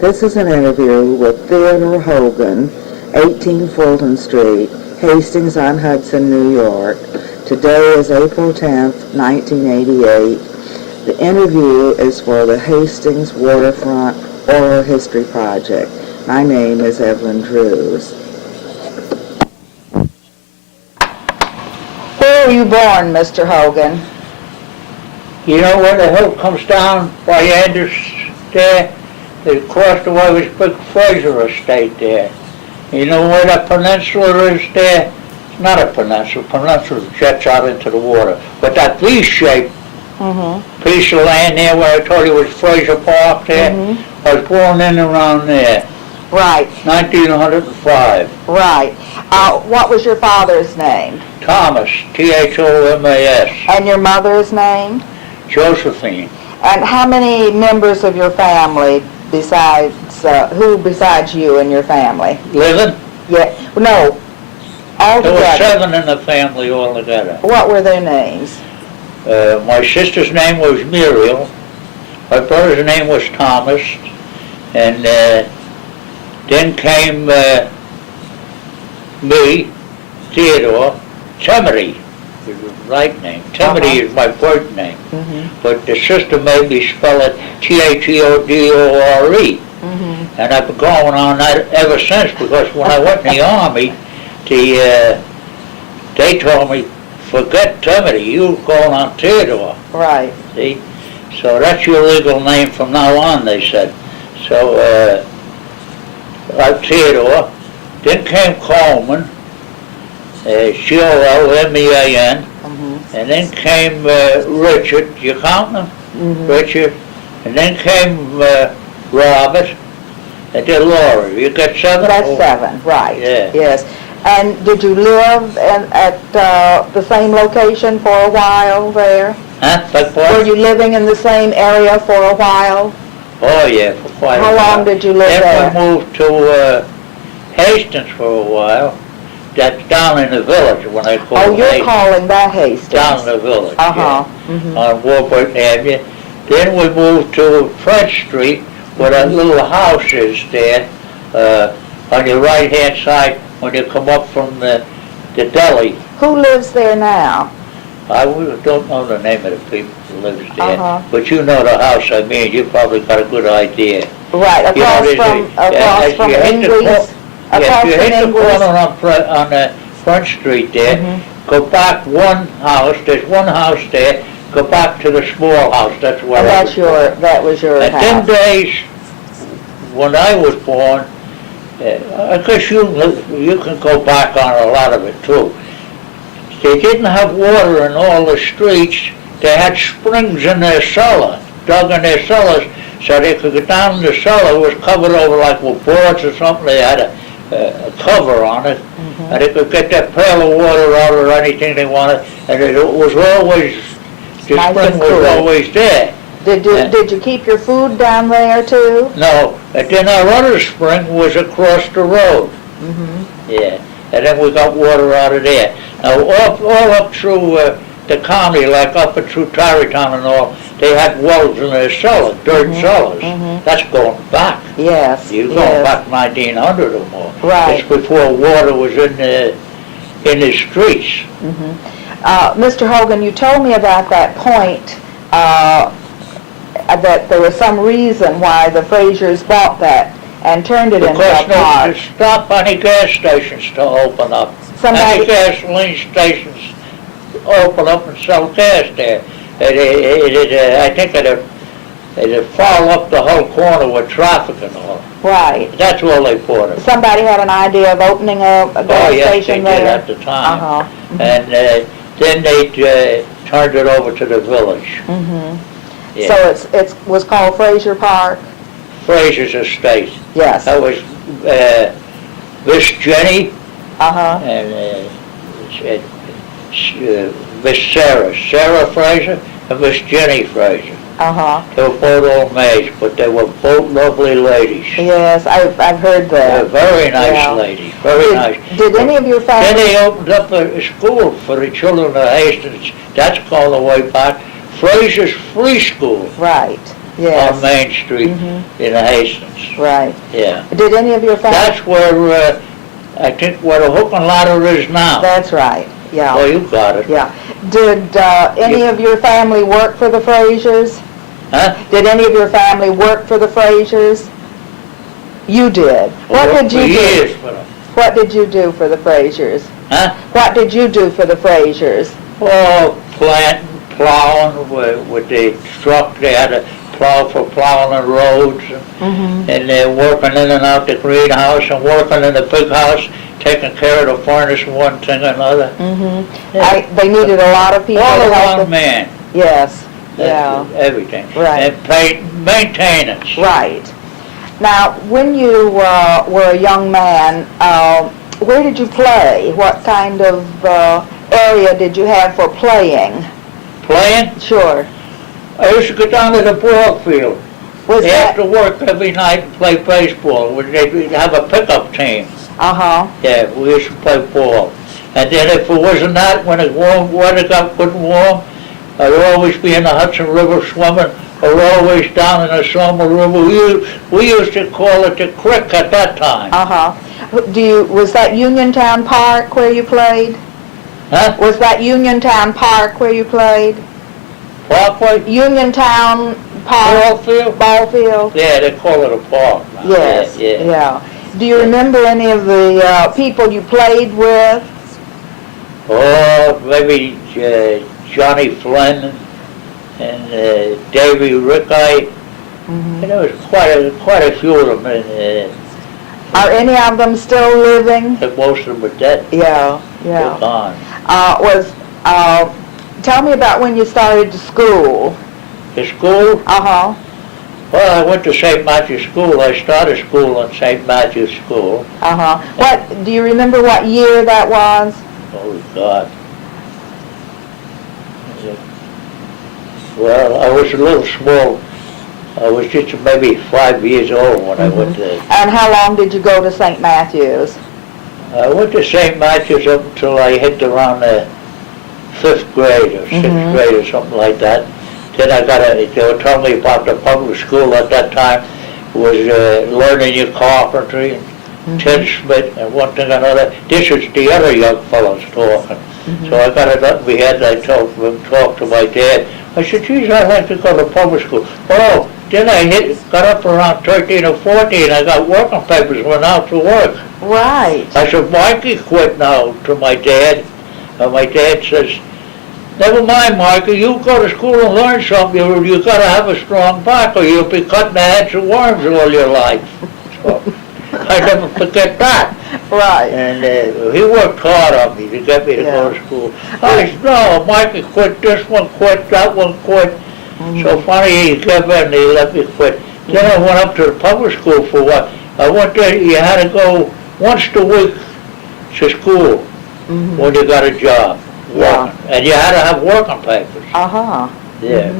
This is an interview with Theodore Hogan, 18 Fulton Street, Hastings-on-Hudson, New York. Today is April 10th, 1988. The interview is for the Hastings Waterfront Oral History Project. My name is Evelyn Drewes. Where were you born, Mr. Hogan? You know where the hill comes down by Anders there? Across the way was big Fraser estate there. You know where that peninsula is there? It's not a peninsula. Peninsula jets out into the water. But that V-shaped piece of land there where I told you was Fraser Park there, I was born in and around there. Right. 1905. Right. What was your father's name? Thomas, Thomas. And your mother's name? Josephine. And how many members of your family besides, who besides you and your family? Living? Yeah, no, all There were together. 7 in the family altogether. What were their names? My sister's name was Muriel. My brother's name was Thomas. And then came me, Theodore. Timothy is the right name. Timothy is my birth name. But the sister made me spell it Theodore. And I've been going on that ever since, because when I went in the Army, they told me, forget Timothy, you're going on Theodore. Right. See? So that's your legal name from now on, they said. So, Theodore. Then came Coleman, Colmean, and then came Richard, you count them? Richard. And then came Robert, and then Laura. You got 7? That's 7, right. Yeah. Yes. And did you live at the same location for a while there? Huh? Like what? Were you living in the same area for a while? Oh yeah, for quite a while. How long did you live there? Then we moved to Hastings for a while. That's down in the village when I call Oh, it you're Hastings. calling that Hastings. Down in the village, Uh-huh. on Warburton Avenue. Then we moved to French Street, where that little house is there, on your right-hand side when you come up from the deli. Who lives there now? I don't know the name of the people who lives there, Uh-huh. but you know the house I mean. You probably got a good idea. Right, You know, across from Ingles? Yeah, if you hit the corner on Front Street there, go back one house, there's one house there, go back to the small house, that's where And I was born. that was your And house. them days, when I was born, I guess you can go back on a lot of it too. They didn't have water in all the streets. They had springs in their cellar, dug in their cellars, so they could go down in the cellar. It was covered over like with boards or something. They had a cover on it, and they could get that pail of water out or anything they wanted, and it was always, the Nice spring and was cool. always there. Did you keep your food down there too? No, and then our other spring was across the road. Yeah, and then we got water out of there. Now, all up through the county, like up and through Tarrytown and all, they had wells in their cellars, dirt cellars. That's going back. Yes. You're going back 1900 or more. Right. It's before water was in the streets. Mr. Hogan, you told me about that point, that there was some reason why the Frasers bought that and turned it into Because a park. they stopped any gas stations to open up. Any gasoline stations open up and sell gas there. I think it'd fall up the whole corner with traffic and all. Right. That's all they bought it. Somebody had an idea of opening a gas station they there? did at the time. Uh-huh. And then they turned it over to the village. Yeah. So it was called Fraser Park? Fraser's estate. Yes. That was Miss Jenny Uh-huh. and Miss Sarah Fraser and Miss Jenny Fraser. Uh-huh. They were both old maids, but they were both lovely ladies. Yes, I've heard They're that. very nice Yeah. ladies, very nice. Did any of your Then family... they opened up a school for the children of Hastings. That's called the way back. Fraser's Free School. Right. Yes. on Main Street in Hastings. Right. Yeah. Did any of your family? That's where, I think where the hook and ladder is now. That's right. Yeah. Oh, you got it. Yeah. Did any of your family work for the Frasers? Huh? Did any of your family work for the Frasers? You did. What I did worked you for do? years for them. What did you do for the Frasers? Huh? What did you do for the Frasers? Oh, planting, plowing with the truck. They had a plow for plowing the roads, and they're working in and out the greenhouse and working in the big house, taking care of the furnace, one thing or another. Yeah. They needed a lot of people All to in help one them. man. Yes. That's Yeah. everything. Right. And maintenance. Right. Now, when you were a young man, where did you play? What kind of area did you have for playing? Playing? Sure. I used to go down to the ball field Was after that? work every night and play baseball. They'd have a pickup team. Uh-huh. Yeah, we used to play ball. And then if it wasn't that, when the warm weather got good and warm, I'd always be in the Hudson River swimming, or always down in the Summer River. We used to call it the creek at that time. Uh-huh. Was that Uniontown Park where you played? Huh? Was that Uniontown Park where you played? Parkway? Uniontown Park? Ball field? Ball field? Yeah, they call it a park now. Yes. Yeah. Do you remember any of the people you played with? Oh, maybe Johnny Flynn and Davy Rickey. There was quite a few of them, and Are any of them still living? most of them were dead. Yeah. They're gone. Tell me about when you started to school. The school? Uh-huh. Well, I went to St. Matthew's School. I started school in St. Matthew's School. Uh-huh. What, do you remember what year that was? Oh, God. Well, I was a little small. I was just maybe 5 years old when I went there. And how long did you go to St. Matthew's? I went to St. Matthew's up until I hit around the 5th grade or 6th grade or something like that. Then they were telling me about the public school at that time was learning your carpentry and tinsmith and one thing or another. This is the other young fellows talking. So I got it up in my head and I talked to my dad. I said, geez, I'd like to go to public school. Oh, then I got up around 13 or 14. I got working papers, went out to work. Right. I said, Mikey quit now to my dad. And my dad says, never mind, Mikey, you go to school and learn something. You got to have a strong back or you'll be cutting the heads of worms all your life. So I never forget that. Right. And he worked hard on me to get me to go to school. I said, no, Mikey quit, this one quit, that one quit. So finally he gave in and he let me quit. Then I went up to the public school for what? I went there, you had to go once a week to school when you got a job. Yeah. And you had to have working papers. Uh-huh. Yeah.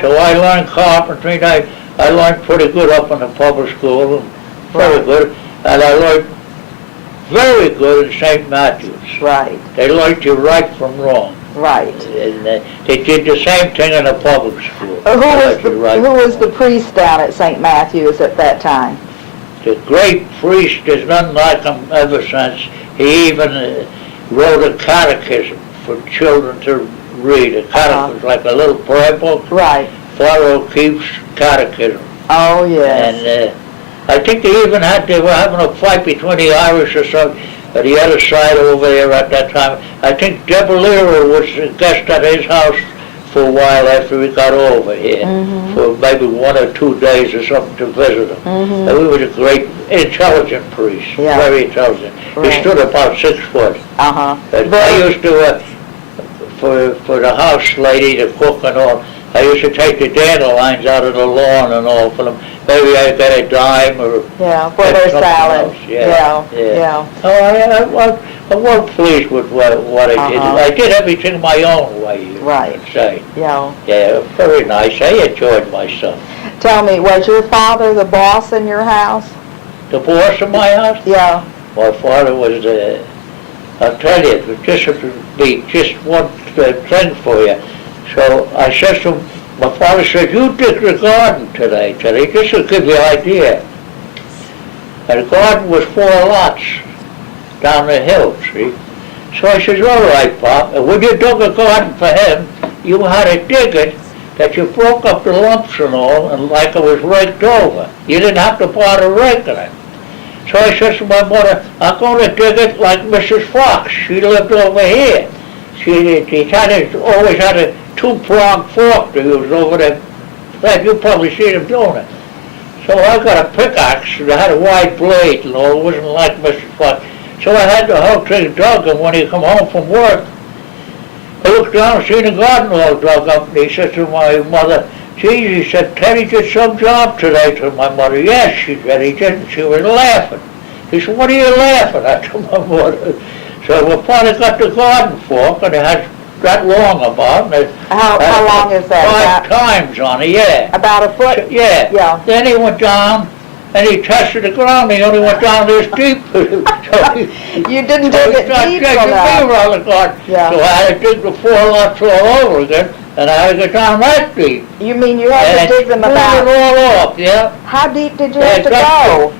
So I learned carpentry, and I learned pretty good up in the public school, very good. And I learned very good in St. Matthew's. Right. They learned you right from wrong. Right. And they did the same thing in the public school. Who was the priest down at St. Matthew's at that time? The great priest, there's nothing like him ever since. He even wrote a catechism for children to read. A catechism, like a little prayer book. Right. Father O'Keefe's catechism. Oh, yes. And I think they were having a fight between the Irish or something, at the other side over there at that time. I think De Valera was a guest at his house for a while after we got over here, for maybe 1 or 2 days or something to visit him. And he was a great, intelligent priest, very intelligent. Right. He stood about 6 foot. Uh-huh. And I used to, for the house lady, the cook and all, I used to take the dandelions out of the lawn and all for them. Maybe I got a dime or for their salad. else. Yeah. Yeah. I was pleased with what I did. I did everything my own way, you Right. could say. Yeah. Yeah, very nice. I enjoyed myself. Tell me, was your father the boss in your house? The boss of my house? Yeah. My father was, I'll tell you, this would be just one thing for you. So I said to him, my father said, you dig the garden today. This will give you an idea. And the garden was 4 lots down the hill, see? So I says, all right, Pop, and when you dug a garden for him, you had to dig it, that you broke up the lumps and all, and like it was raked over. You didn't have to bother raking it. So I says to my mother, I'm going to dig it like Mrs. Fox. She lived over here. She always had a 2-pronged fork to use over there. You probably seen him doing it. So I got a pickaxe that had a wide blade and all. It wasn't like Mrs. Fox. So I had the whole thing dug, and when he come home from work, I looked down and seen the garden all dug up, and he said to my mother, geez, he said, Teddy did some job today. To my mother, yes, she said, he did. She was laughing. He said, what are you laughing at? To my mother. So my father got the garden fork, and it had that long about. And how long is that? 5 times on it, yeah. About a foot? Yeah. Yeah. Then he went down, and he tested the ground. He only went down this deep. You didn't dig it deep enough. The garden. Yeah. So I had to dig the 4 lots all over again, and I had to get down that deep. You mean you had to dig them about? Pull it all off, yeah. How deep did you have to go?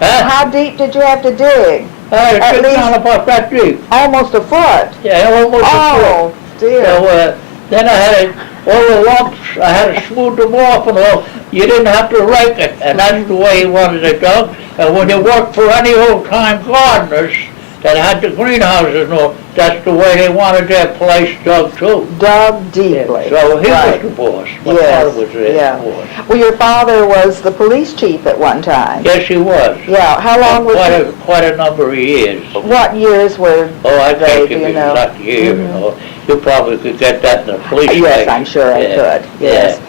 Huh? How deep did you have to dig? I had At to dig least down about that deep. almost a foot. Yeah, almost a Oh, foot. dear. So then I had all the lumps, I had to smooth them off and all. You didn't have to rake it, and that's the way he wanted it dug. And when you worked for any old-time gardeners that had the greenhouses and all, that's the way they wanted their place dug too. Dug deeply. Yeah. So he Right. was the boss. My Yes, father was the yeah. boss. Well, your father was the police chief at one time. Yes, he was. Yeah. How long was he? Quite a number of years. What years were Oh, I they, can't do give you you know? that year, you know. You probably could get that in the police Yes, station. I'm sure I Yeah. could. Yes.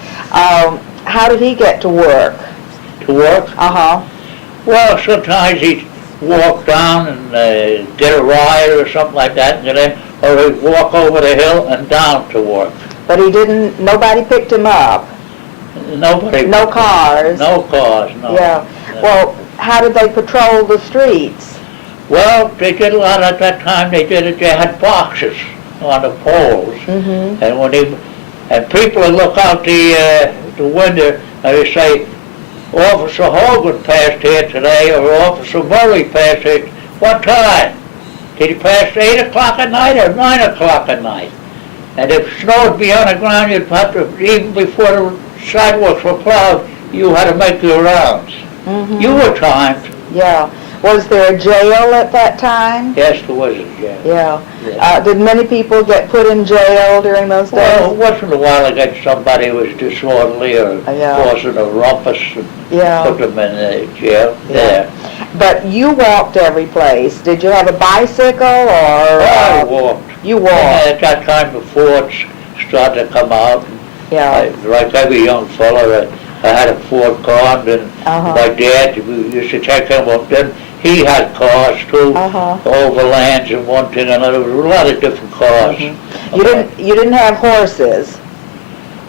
How did he get to work? To work? Uh-huh. Well, sometimes he'd walk down and get a ride or something like that, and then, or he'd walk over the hill and down to work. But he didn't, nobody picked him up? Nobody. No cars? No cars, no. Yeah. No. Well, how did they patrol the streets? Well, they did a lot at that time. They did it. They had boxes on the poles, Mm-hmm. and people would look out the window and they say, Officer Hogan passed here today, or Officer Murray passed here. What time? Did he pass 8 o'clock at night or 9 o'clock at night? And if snow would be on the ground, you'd have to, even before the sidewalks were plowed, you had to make your rounds. Mm-hmm. You were timed. Yeah. Was there a jail at that time? Yes, there was a jail. Yeah. Yeah. Did many people get put in jail during those days? Well, once in a while I got somebody who was disorderly or Yeah. causing a rumpus and Yeah. put them in jail. Yeah. Yeah. But you walked every place. Did you have a bicycle or? I walked. You And walked. at that time the Fords started to come out. Yeah. Like every young fella, I had a Ford car, and then Uh-huh. my dad used to take him up. Then he had cars too, Uh-huh. Overlands and one thing and another. There was a lot of different cars. Mm-hmm. You didn't have horses.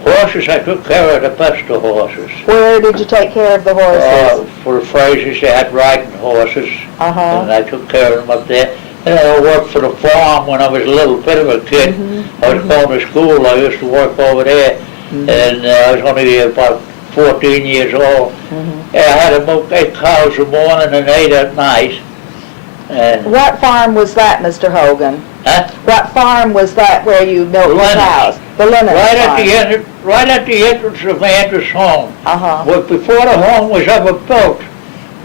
Horses, I took care of the best of horses. Where did you take care of the horses? For the Frasers, they had riding horses, Uh-huh. and I took care of them up there. And I worked for the farm when I was a little bit of a kid. Mm-hmm. I was going to school. I used to work over there, and I was only about 14 years old. Mm-hmm. I had to milk 8 cows in the morning and 8 at night. And What farm was that, Mr. Hogan? huh? What farm was that where you milked the Lennon's. cows? The Lennon Right at the entrance of Andrew's home. Uh-huh. Well, before the home was ever built,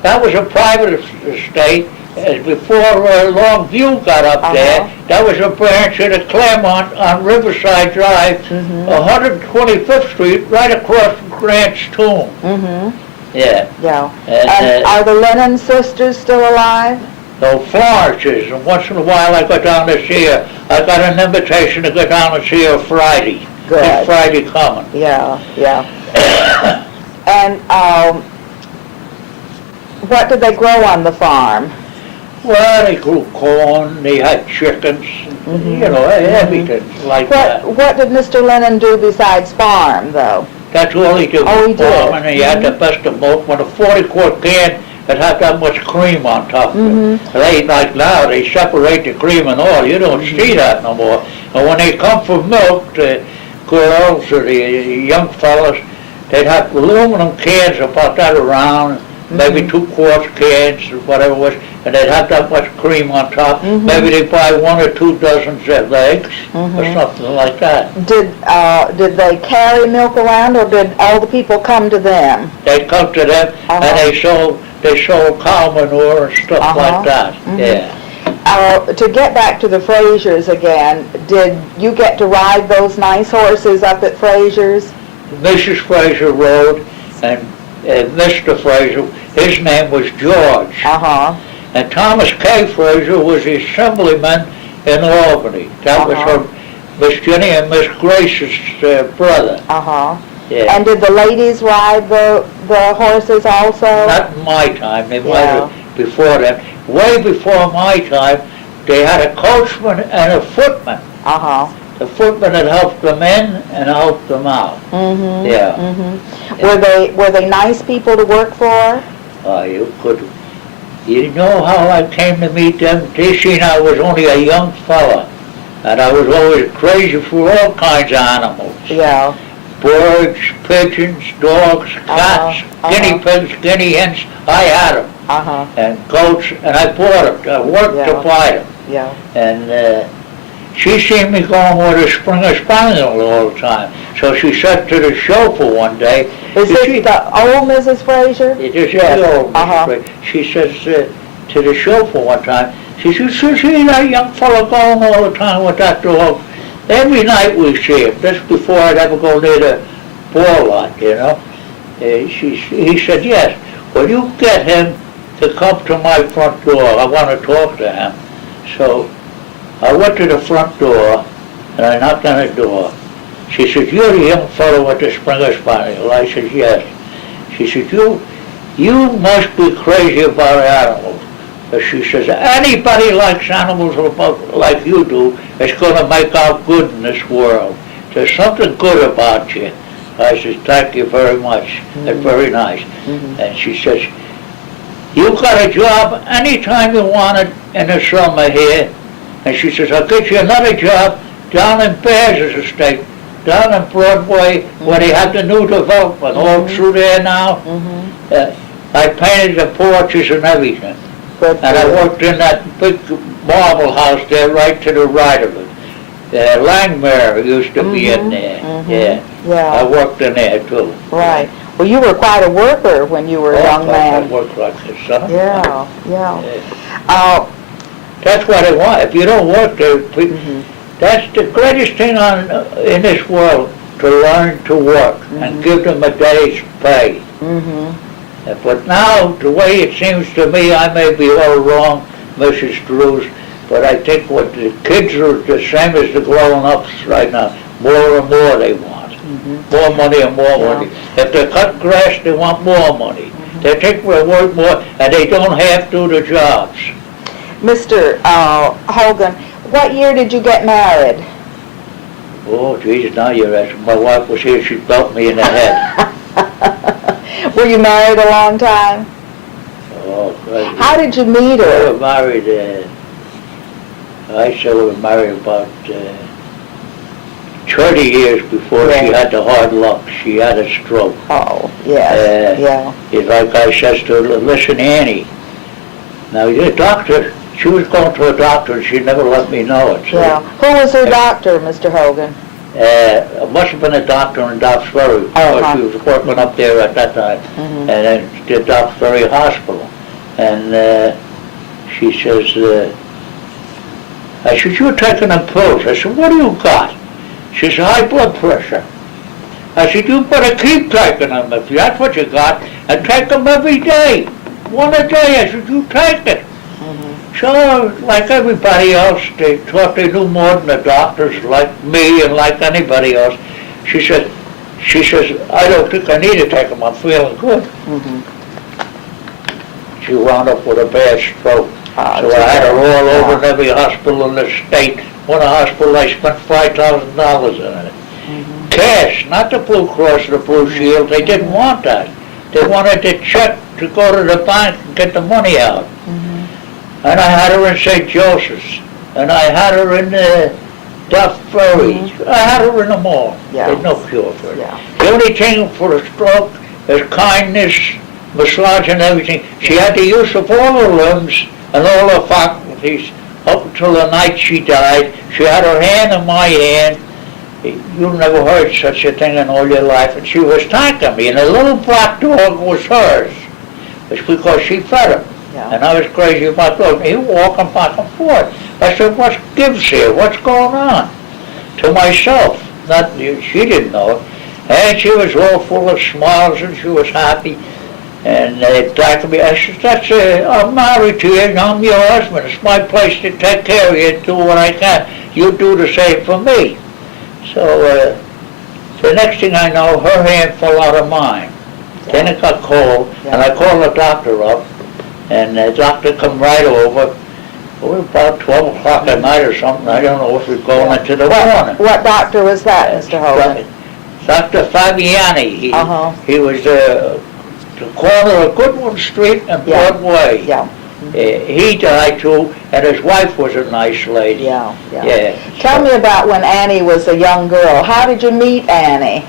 that was a private estate. And before Longview got up Uh-huh. there, that was a branch of the Claremont on Riverside Drive, Mhm. 125th Street, right across from Grant's tomb. Mm-hmm. Yeah. Yeah. And, And are the Lennon sisters still alive? So Florence is, and once in a while I go down to see her. I got an invitation to go down and see her Friday. Good. This Friday coming. Yeah, yeah. And what did they grow on the farm? Well, they grew corn, they had chickens, Mhm. you know, everything like that. What did Mr. Lennon do besides farm, though? That's all he did. Oh, he did. And he had the best of both. When a 40-quart can had had that much cream on top of it. It ain't like now, they separate the cream and all. You don't see that no more. And when they come for milk, girls or the young fellas, they'd have aluminum cans about that around, maybe 2-quart cans or whatever it was, and they'd have that much cream on top. Maybe they'd buy 1 or 2 dozens of eggs or something like that. Did they carry milk around, or did all the people come to them? They'd come to them, and they sold cow manure and stuff like that. Yeah. To get back to the Frasers again, did you get to ride those nice horses up at Frasers? Mrs. Fraser rode, and Mr. Fraser, his name was George. And Thomas K. Fraser was the assemblyman in Albany. That was her, Miss Jenny and Miss Grace's brother. Yeah. And did the ladies ride the horses also? Not in my time. They might have before that. Way before my time, they had a coachman and a footman. The footman had helped them in and helped them out. Were they nice people to work for? You know how I came to meet them? They seen I was only a young fella, and I was always crazy for all kinds of animals. Birds, pigeons, dogs, cats, guinea pigs, guinea hens. I had them. And goats, and I bought them. I worked to buy them. And she seen me going with a Springer Spaniel all the time. So she said to the chauffeur one day, Is this the old Mrs. Fraser? It is the old Mrs. Fraser. She says to the chauffeur one time, she said, see that young fellow going all the time with that dog? Every night we see him. That's before I'd ever go near the ball lot, you know. He said, yes. Well, you get him to come to my front door. I want to talk to him. So I went to the front door, and I knocked on the door. She said, you're the young fellow with the Springer Spaniel. I said, yes. She said, you must be crazy about animals. But she says, anybody likes animals like you do is going to make out good in this world. There's something good about you. I said, thank you very much. That's very nice. And she says, you got a job anytime you want it in the summer here. And she says, I'll get you another job down in Bears' estate, down in Broadway, where they have the new development all through there now. I painted the porches and everything. And I worked in that big marble house there right to the right of it. Langmuir used to be in there. I worked in there too. Right. Well, you were quite a worker when you were a young man. I worked like this, son. That's what I want. If you don't work there, that's the greatest thing in this world, to learn to work and give them a day's pay. But now, the way it seems to me, I may be all wrong, Mrs. Drewes, but I think what the kids are the same as the grown-ups right now. More and more they want. More money and more money. If they cut grass, they want more money. They think they work more, and they don't have to do the jobs. Mr. Hogan, what year did you get married? Oh, Jesus, now you're asking. My wife was here, she belt me in the head. Were you married a long time? Oh, Christ. How did you meet her? We were married, I said we were married about 20 years before she had the hard luck. She had a stroke. Oh, yes, It's like I says to her, listen, Annie, now you're a doctor. She was going to a doctor and she never let me know it. So. Who was her doctor, Mr. Hogan? It must have been a doctor in Dobbs Ferry, because she was working up there at that time, and then the Dobbs Ferry Hospital. And she says, I said, you're taking them pills. I said, what do you got? She said, high blood pressure. I said, you better keep taking them if that's what you got, and take them every day. One a day. I said, you take it. So, like everybody else, they thought they knew more than the doctors, like me and like anybody else. She says, I don't think I need to take them. I'm feeling good. She wound up with a bad stroke. So I had her all over in every hospital in the state. One hospital, I spent $5,000 in it. Cash, not the Blue Cross or the Blue Shield. They didn't want that. They wanted the check to go to the bank and get the money out. And I had her in St. Joseph's, and I had her in stuffed furries. I had her in them all. Yeah. There's no cure for it. Yeah. The only thing for a stroke is kindness, massage and everything. She had the use of all her limbs and all her faculties up until the night she died. She had her hand in my hand. You never heard such a thing in all your life. And she was thanking me. And the little black dog was hers. It's because she fed him. Yeah. And I was crazy about dogs. He was walking back and forth. I said, what gives here? What's going on? To myself. Not, she didn't know it. And she was all full of smiles and she was happy. And they thanked me. I said, I'm married to you and I'm your husband. It's my place to take care of you and do what I can. You do the same for me. So the next thing I know, her hand fell out of mine. Yeah. Then it got cold, and I called the doctor up, and the doctor come right over. It was about 12 o'clock at night or something. I don't know if we were going into the morning. What doctor was that, Mr. Hogan? Dr. Fabiani. He was the corner of Goodwin Street and Broadway. Yeah. He died too, and his wife was a nice lady. Yeah. Tell me about when Annie was a young girl. How did you meet Annie?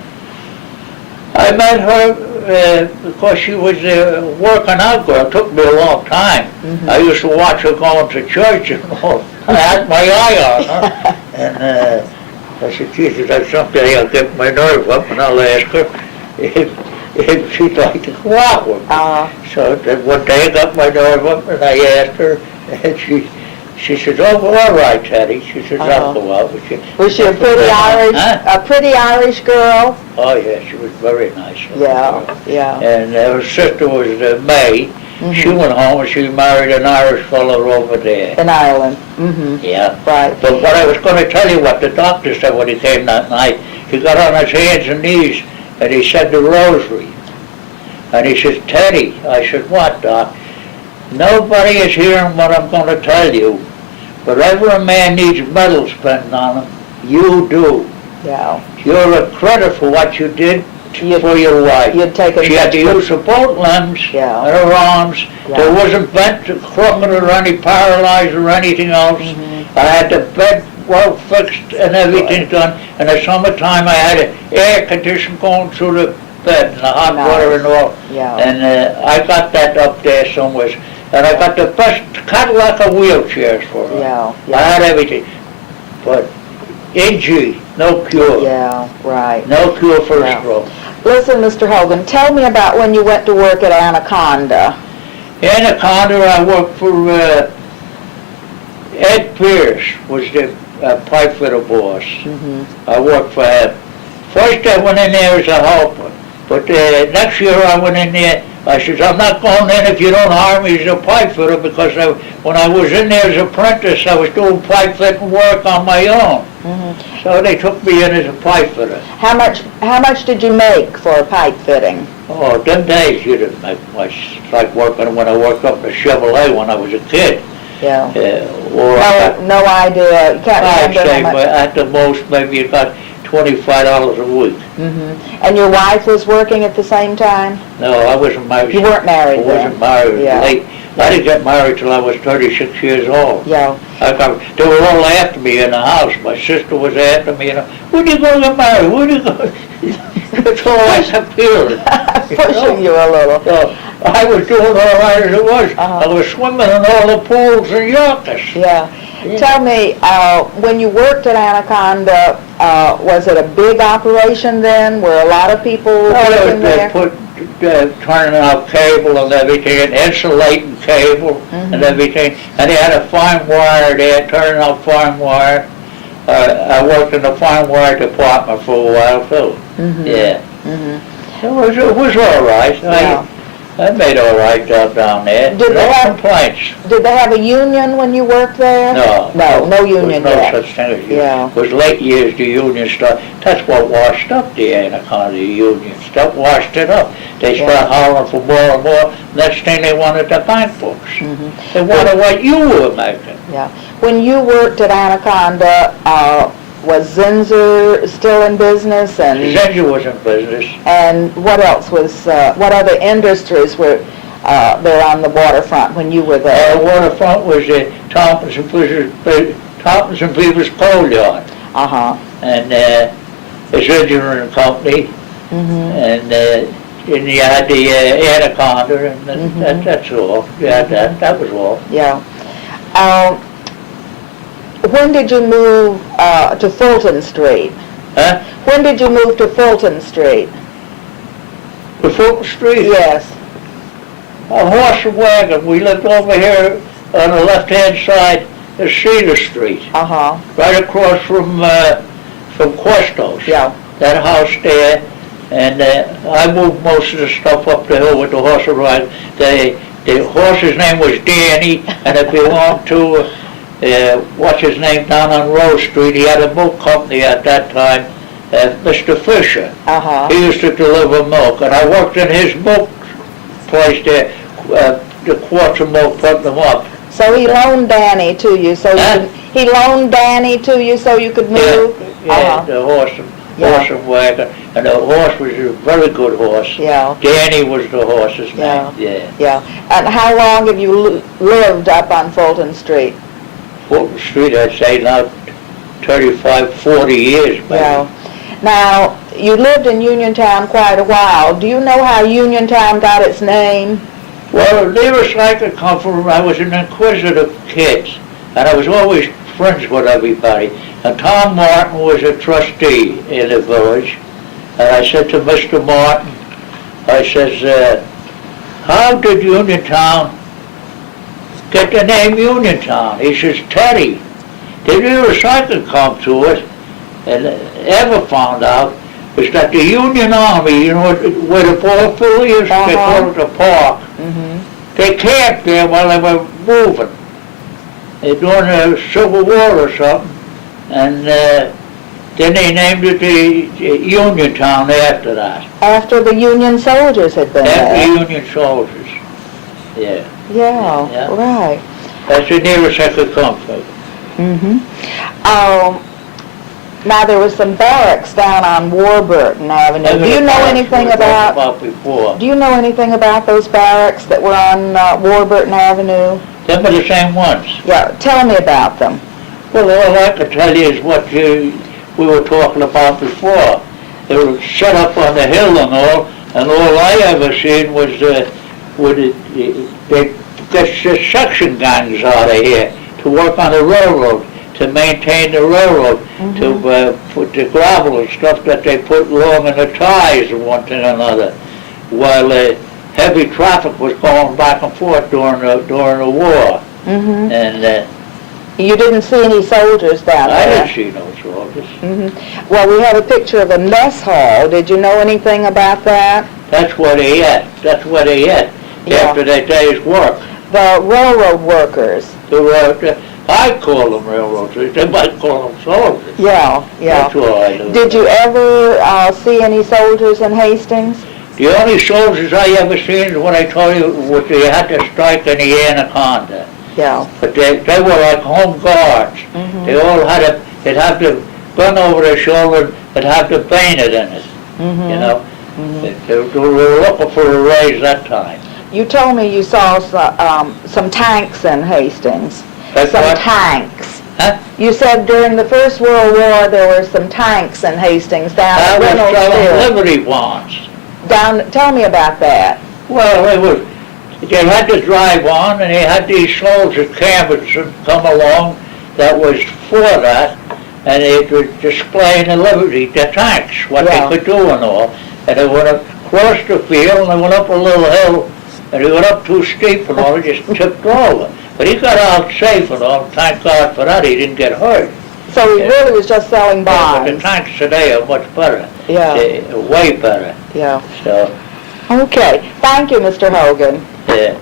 I met her because she was a working out girl. It took me a long time. Mm-hmm. I used to watch her going to church and all. I had my eye on her. And I said, Jesus, someday I'll get my nerve up and I'll ask her if she'd like to go out with me. So then one day I got my nerve up and I asked her, and she said, oh, well, all right, Teddy. She said, I'll go out with you. Was she a pretty Irish girl? Oh, yeah, she was very nice. Yeah. And her sister was May. Mm-hmm. She went home and she married an Irish fellow over there. In Ireland. Mm-hmm. Yeah. Right. But what I was going to tell you, what the doctor said when he came that night, he got on his hands and knees and he said the rosary. And he says, Teddy. I said, what, Doc? Nobody is hearing what I'm going to tell you. But every man needs medals pinned on him. You do. Yeah. You're a credit for what you did for your wife. She had the use of both limbs and her arms. Yeah. There wasn't bent, crooked, or any paralyzed or anything else. Mm-hmm. I had the bed well fixed and everything done. In the summertime, I had an air conditioner going through the bed and the hot water and all. Yeah. And I got that up there somewhere. And I got the best Cadillac of wheelchairs for her. Yeah. I had everything. But NG, no cure. Yeah, right. No cure for a stroke. Listen, Mr. Hogan, tell me about when you went to work at Anaconda. Anaconda, I worked for Ed Pierce, was the pipe fitter boss. Mm-hmm. I worked for him. First I went in there as a helper, but next year I went in there. I said, I'm not going in if you don't hire me as a pipe fitter, because when I was in there as an apprentice, I was doing pipe fitting work on my own. Mm-hmm. So they took me in as a pipe fitter. How much did you make for pipe fitting? Oh, them days you didn't make much. It's like working when I worked up in a Chevrolet when I was a kid. Yeah. Or no idea. You can't remember I'd say how much. At the most maybe you got $25 a week. Mm-hmm. And your wife was working at the same time? No, I wasn't married. You weren't married then? I wasn't married. Yeah. Late. I didn't get married till I was 36 years old. Yeah. They were all after me in the house. My sister was after me. When are you going to get married? When are you going? That's all I appeared. Pushing you a little. So I was doing all right as it was. I was swimming in all the pools and yachts. Yeah. Tell me, when you worked at Anaconda, was it a big operation then? Were a lot of people working there? Turning out cable and everything, and insulating cable and everything. And they had a fine wire there, turning out fine wire. I worked in the fine wire department for a while too. Yeah. It was all right. I made all right job down there. Did they have complaints? Did they have a union when you worked there? No union yet. No such thing as union. Yeah. It was late years the union started. That's what washed up the Anaconda, the union stuff washed it up. They started hollering for more and more. Next thing they wanted the bank books. They wanted what you were making. Yeah. When you worked at Anaconda, was Zinsser still in business? And Zinsser was in business. And what else was? What other industries were there on the waterfront when you were there? The waterfront was the Thompson Beaver's coal yard. and his engineering company, and you had the Anaconda, and that's all. Yeah, that was all. Yeah. When did you move to Fulton Street? Huh? When did you move to Fulton Street? The Fulton Street? Yes. A horse and wagon. We lived over here on the left-hand side of Cedar Street, right across from Questos. Yeah. That house there, and I moved most of the stuff up the hill with the horse and wagon. The horse's name was Danny, and it belonged to what's his name down on Rose Street. He had a milk company at that time, Mr. Fisher. He used to deliver milk, and I worked in his milk place there, the quarts of milk, putting them up. So he loaned Danny to you, so he loaned Danny to you so you could move? Yeah, the horse and wagon, and the horse was a very good horse. Yeah. Danny was the horse's name. Yeah. And how long have you lived up on Fulton Street? Fulton Street, I'd say now 35, 40 years, maybe. Yeah. Now, you lived in Uniontown quite a while. Do you know how Uniontown got its name? Well, the nearest I could come from, I was an inquisitive kid, and I was always friends with everybody. And Tom Martin was a trustee in the village, and I said to Mr. Martin, I says, how did Uniontown get the name Uniontown? He says, Teddy. The nearest I could come to it, and ever found out, was that the Union Army, you know, where the ball field is, they call it the park. They camped there while they were moving. During the Civil War or something, and then they named it the Uniontown after that. After the Union soldiers had been there? After the Union soldiers, yeah. Yeah, right. That's the nearest I could come from. Now there was some barracks down on Warburton Avenue. Do you know anything about before? Do you know anything about those barracks that were on Warburton Avenue? Them are the same ones. Yeah, tell me about them. Well, all I can tell you is what we were talking about before. They were set up on the hill and all I ever seen was they get section gangs out of here to work on the railroad, to maintain the railroad, to put the gravel and stuff that they put along in the ties and one thing or another, while heavy traffic was going back and forth during the war. And you didn't see any soldiers down there? I didn't see no soldiers. Well, we have a picture of a mess hall. Did you know anything about that? That's where they ate. That's where they ate after their day's work. The railroad workers. I call them railroaders. They might call them soldiers. Yeah. That's all I know. Did you ever see any soldiers in Hastings? The only soldiers I ever seen is what I told you, was they had to strike in the Anaconda. Yeah. But they were like home guards. They all they'd have the gun over their shoulder, they'd have the bayonet in it, you know. They were looking for a raise that time. You told me you saw some tanks in Hastings. Tanks. Huh? You said during the First World War there were some tanks in Hastings down at Reynolds Field. Field. Liberty bonds. Tell me about that. Well, they had to drive on, and they had these soldiers canvassing come along that was for that, and they were displaying the tanks, what they could do and all. And they went across the field, and they went up a little hill, and they went up too steep and all, he just tipped over. But he got out safe and all, thank God for that, he didn't get hurt. So he really was just selling bonds. But the tanks today are much better. Way better. Yeah. So. Okay. Thank you, Mr. Hogan. Yeah.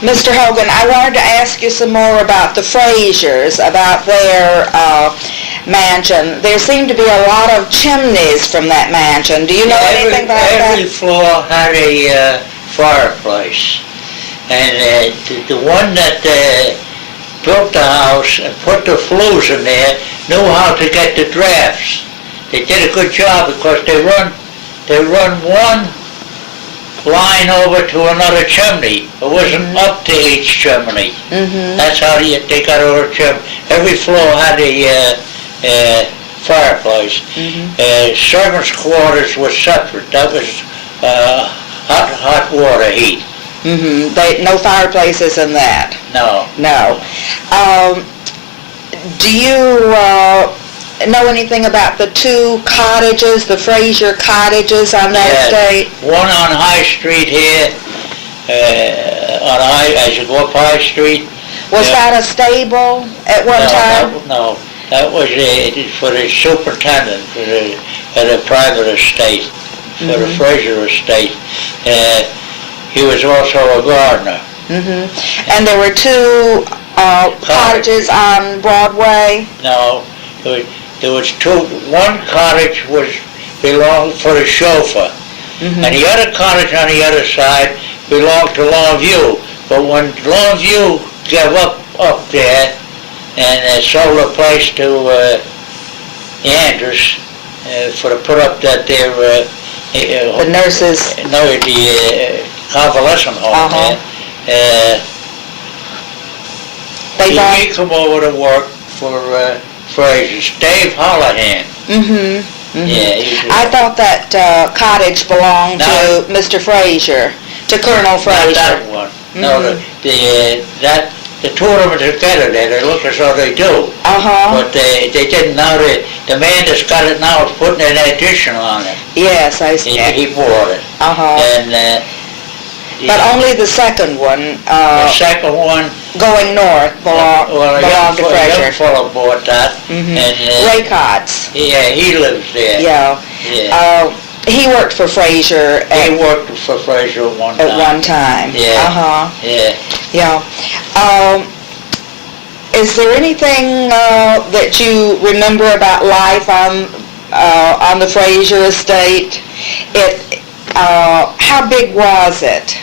Mr. Hogan, I wanted to ask you some more about the Frasers, about their mansion. There seemed to be a lot of chimneys from that mansion. Do you know anything about that? Every floor had a fireplace. And the one that built the house and put the flues in there knew how to get the drafts. They did a good job because they run one line over to another chimney. It wasn't up to each chimney. That's how they got over the chimney. Every floor had a fireplace. Servants' quarters was separate. That was hot water heat. No fireplaces in that? No. No. Do you know anything about the two cottages, the Fraser cottages on that estate? One on High Street here, as you go up High Street. Was that a stable at one time? No, that was for the superintendent at a private estate, for the Fraser estate. He was also a gardener. And there were two cottages on Broadway? No, there was two. One cottage belonged for the chauffeur, and the other cottage on the other side belonged to Longview. But when Longview gave up there and sold the place to Andrews for to put up that their the nurses? No, the convalescent home there. He come over to work for Fraser's. Dave Hollahan. Yeah. I thought that cottage belonged to Mr. Fraser, to Colonel Fraser. Not that one. No, the two of them are together there. They look as though they do. But they didn't know that the man that's got it now is putting an addition on it. Yes, I see. He bought it. And but only the second one. The second one going north belonged to Fraser. A young fellow bought that. And Ray Cotts. Yeah, he lives there. Yeah. He worked for Fraser. He worked for Fraser at one time. At one time. Yeah. Yeah. Is there anything that you remember about life on the Fraser estate? How big was it?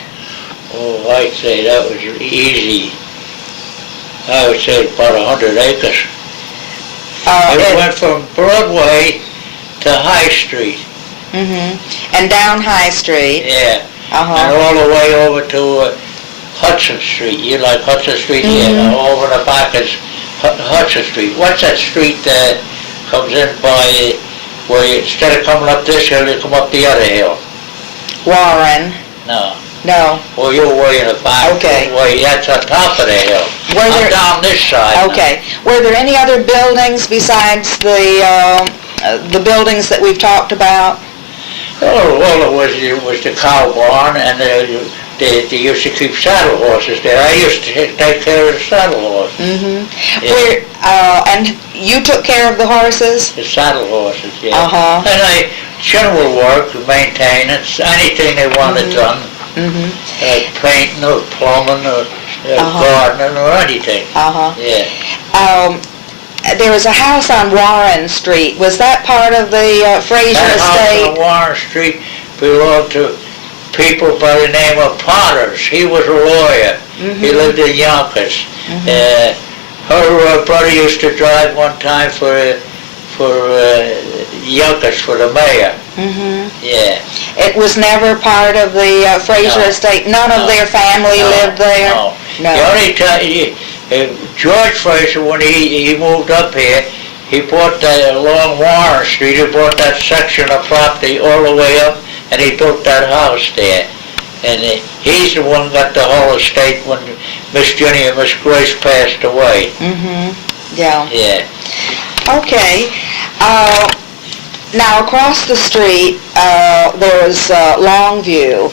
Oh, I'd say that was easy. I would say about 100 acres. It went from Broadway to High Street. And down High Street. Yeah. And all the way over to Hudson Street. You like Hudson Street? Yeah. Over the back is Hudson Street. What's that street that comes in by where instead of coming up this hill, you come up the other hill? Warren. No. No. Well, you're way in the back. Okay. That's on top of the hill. I'm down this side. Okay. Were there any other buildings besides the buildings that we've talked about? Oh, well, it was the cow barn, and they used to keep saddle horses there. I used to take care of the saddle horses. And you took care of the horses? The saddle horses, yeah. And general work, maintenance, anything they wanted done. Painting or plumbing or gardening or anything. Yeah. There was a house on Warren Street. Was that part of the Fraser estate? That house on Warren Street belonged to people by the name of Potters. He was a lawyer. He lived in Yonkers. Her brother used to drive one time for Yonkers for the mayor. Yeah. It was never part of the Fraser estate? None of their family lived there? No. The only time, George Fraser, when he moved up here, he bought that along Warren Street, he bought that section of property all the way up, and he built that house there. And he's the one got the whole estate when Miss Jenny and Miss Grace passed away. Yeah. Yeah. Okay. Now across the street, there was Longview.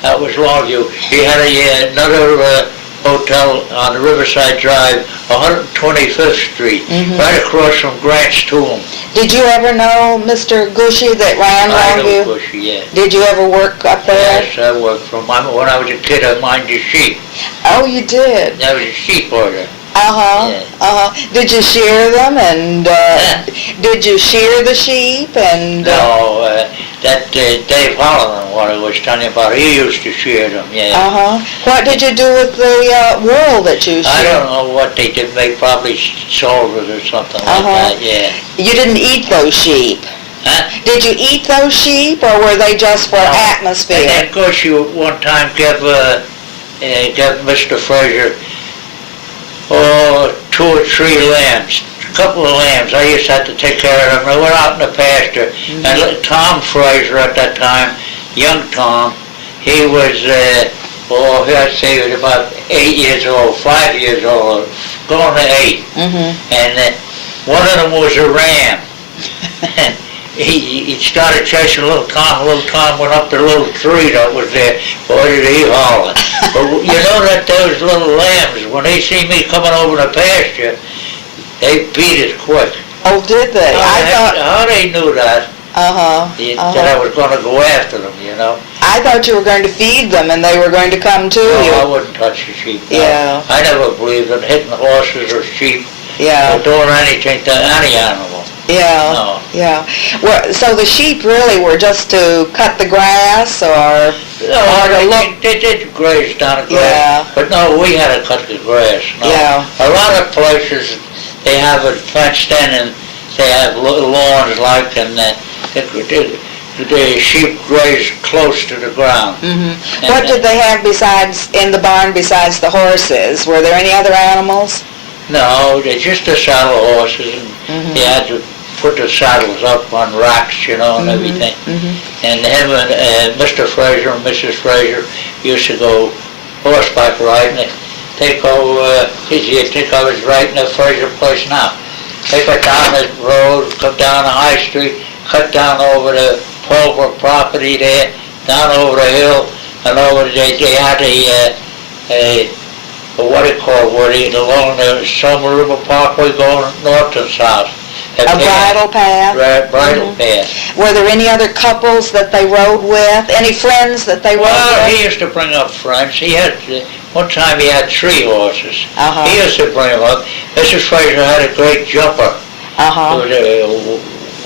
That was Longview. He had another Hotel on the Riverside Drive, 125th Street, right across from Grant's Tomb. Did you ever know Mr. Gushy that ran I know Longview? Bushy, yeah. Did you ever work up there? Yes, I worked from, when I was a kid, I minded sheep. Oh, you did? I was a sheep herder. Uh-huh, Yeah. Did you shear them and, Yeah. did you shear the sheep and? No, that Dave Holland, what I was telling you about, he used to shear them, yeah. Uh-huh. What did you do with the, wool that you sheared? I don't know what they did, they probably sold it or something like that, yeah. You didn't eat those sheep? Huh? Did you eat those sheep, or were they just for atmosphere? And then, of course, you one time gave Mr. Fraser, 2 or 3 lambs, a couple of lambs. I used to have to take care of them. They went out in the pasture. And Tom Fraser at that time, young Tom, he was, I'd say he was about 8 years old, 5 years old, going to 8. And one of them was a ram. He started chasing little Tom went up the little tree that was there. Boy, did he holler. But you know that those little lambs, when they see me coming over the pasture, they beat it quick. Oh, did they? How they knew that, that I was going to go after them, you know. I thought you were going to feed them and they were going to come to No, you. I wouldn't touch the sheep. No. Yeah. I never believed in hitting horses or sheep Yeah. or doing anything to any animal. Yeah. No. Yeah. Well, so the sheep really were just to cut the grass, or? No, they did graze down the grass. Yeah. But no, we had to cut the grass. No. Yeah. A lot of places, they have it fenced in and they have lawns like, and the sheep graze close to the ground. What did they have in the barn besides the horses? Were there any other animals? No, they just the saddle horses, and they had to put the saddles up on racks, you know, and everything. And him and Mr. Fraser and Mrs. Fraser used to go horseback riding. They go, you think I was right in the Fraser place now. They got down the road, come down the high street, cut down over the Pulver property there, down over the hill, and over they had what do you call it, along the Summer River Parkway going north and south. A bridle path? Bridle path. Were there any other couples that they rode with? Any friends that they rode Well, with? he used to bring up friends. He had, one time he had 3 horses. He used to bring them up. Mrs. Fraser had a great jumper. It was a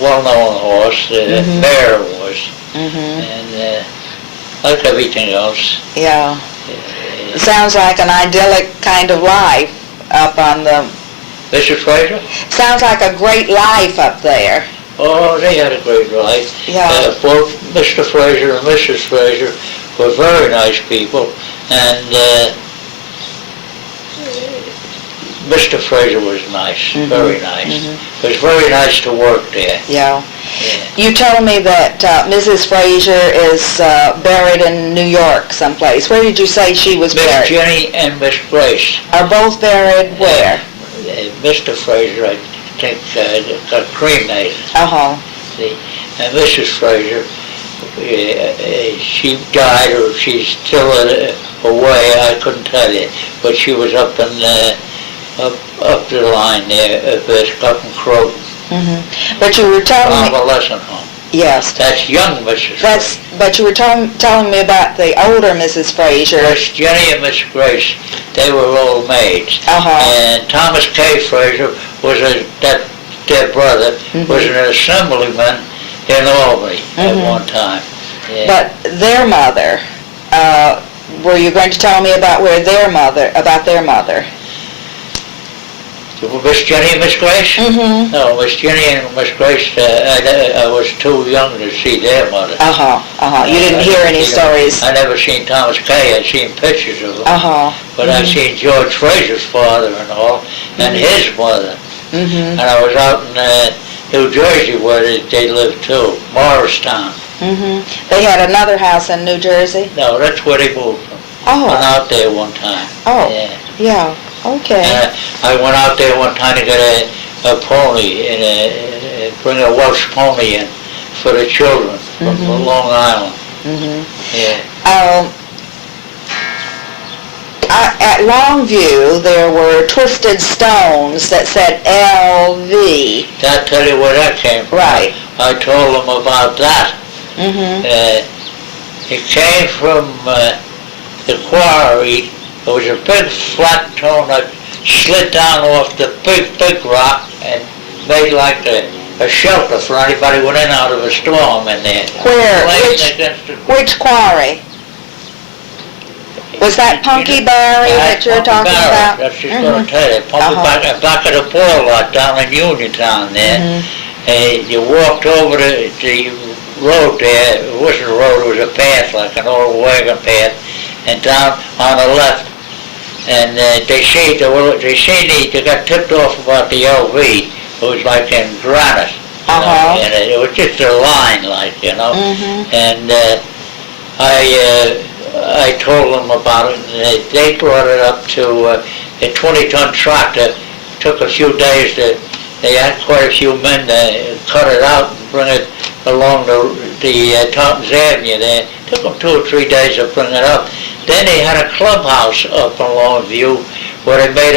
well-known horse, Bear was. And like everything else. Yeah. Sounds like an idyllic kind of life up on the... Mrs. Fraser? Sounds like a great life up there. Oh, they had a great life. Yeah. Both Mr. Fraser and Mrs. Fraser were very nice people, and Mr. Fraser was nice, very nice. It was very nice to work there. Yeah. You told me that Mrs. Fraser is buried in New York someplace. Where did you say she was Miss buried? Jenny and Miss Grace. Are both buried where? Mr. Fraser, I think, got cremated. See, and Mrs. Fraser, she died, or she's still away. I couldn't tell you, but she was up in up the line there, up in Croton. But you were telling me... Convalescent home. Yes. That's young Mrs. Fraser. But you were telling me about the older Mrs. Fraser. Miss Jenny and Miss Grace, they were old maids. And Thomas K. Fraser was their brother, was an assemblyman in Albany at one time. Yeah. But their mother, were you going to tell me about their mother? Miss Jenny and Miss Grace? No, Miss Jenny and Miss Grace, I was too young to see their mother. You didn't hear any stories? I never seen Thomas K. I'd seen pictures of him. But I seen George Fraser's father and all, and his mother. And I was out in New Jersey where they lived too, Morristown. They had another house in New Jersey? No, that's where they moved from. Went out there one time. Yeah. Okay. I went out there one time to get a pony, and bring a Welsh pony in for the children from Long Island. at Longview, there were twisted stones that said LV. I'll tell you where that came from. Right. I told them about that. Mm-hmm. It came from the quarry. There was a big flat stone that slid down off the big rock and made like a shelter for anybody went in out of a storm in there. Where? Which quarry? Was that Punky Barry that you're talking about? That's just going to tell you. Punky back at the poor lot down in Uniontown there. You walked over the road there. It wasn't a road, it was a path, like an old wagon path, and down on the left. And they got tipped off about the LV. It was like in granite. And it was just a line, like, you know. And I told them about it, and they brought it up to a 20-ton tractor. Took a few days they had quite a few men to cut it out and bring it along the Tompkins Avenue there. Took them 2 or 3 days to bring it up. Then they had a clubhouse up in Longview where they made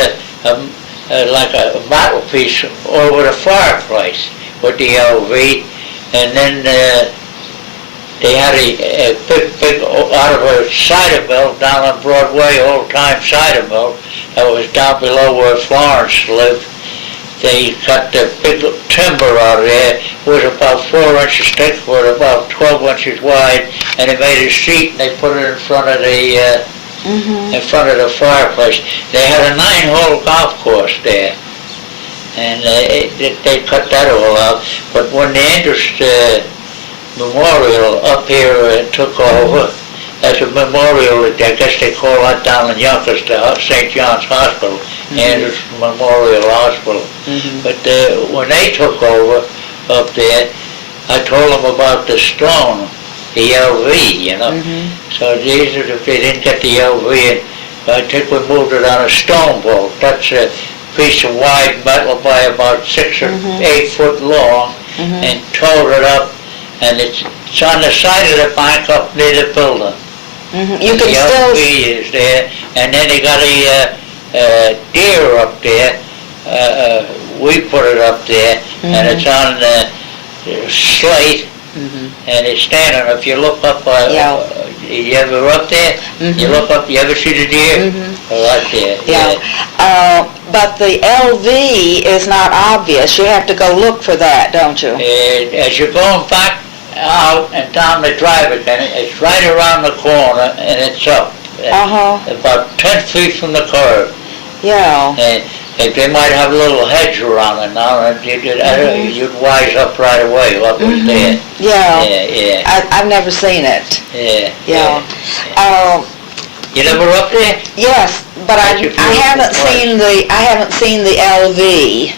like a mantelpiece over the fireplace with the LV, and then they had a big out of a cider mill down on Broadway, old-time cider mill that was down below where Florence lived. They cut the big timber out of there. It was about 4 inches thick, was about 12 inches wide, and they made a seat and they put it in front of the fireplace. They had a 9-hole golf course there, and they cut that all out. But when the Andrews Memorial up here took over, as a memorial, I guess they call that down in Yonkers, the St. John's Hospital, Andrews Memorial Hospital. But when they took over up there, I told them about the stone, the LV, you know. So these are, if they didn't get the LV, and I think we moved it on a stone boat. That's a piece of wide metal by about 6 or 8 foot long, and towed it up, and it's on the side of the bank up near the building. You can the still... LV is there, and then they got a deer up there. We put it up there, and it's on slate, and it's standing. If you look up, you ever up there? You look up, you ever see the deer? Right there. Yeah. But the LV is not obvious. You have to go look for that, don't you? As you're going back out and down the driveway, it's right around the corner, and it's up. About 10 feet from the curb. Yeah. And they might have a little hedge around it now, and you'd wise up right away what was there. Yeah. I've never seen it. Yeah. You never up there? Yes, but I haven't seen the LV.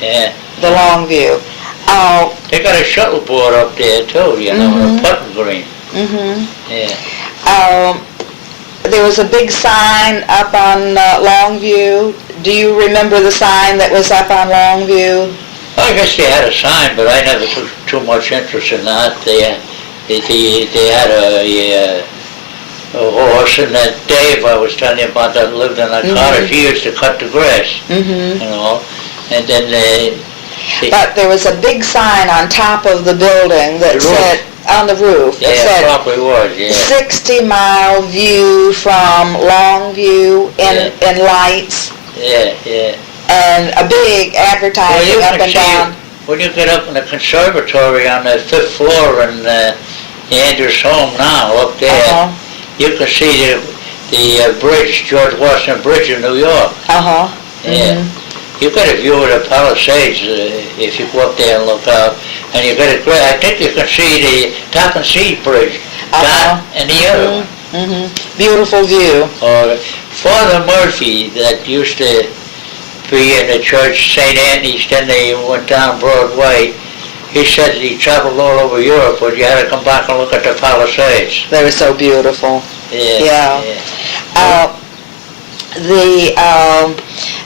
Yeah. The Longview. They got a shuttleboard up there too, you know, a putting green. Yeah. There was a big sign up on Longview. Do you remember the sign that was up on Longview? I guess they had a sign, but I never took too much interest in that. They had a horse, and that Dave I was telling you about that lived in that cottage. He used to cut the grass, you know, and then but there was a big sign on top of the building that said, on the roof, that said, probably was, 60-mile view from Longview in lights. Yeah. And a big advertising up and down. When you get up in the conservatory on the 5th floor in the Andrews home now, up there, you can see the bridge, George Washington Bridge in New York. Yeah. You get a view of the Palisades if you go up there and look out, and you get a great. I think you can see the Tappan Sea Bridge, that and the other one. Beautiful view. Father Murphy, that used to be in the church, St. Anthony's, then they went down Broadway. He said he traveled all over Europe, but you had to come back and look at the Palisades. They were so beautiful. Yeah.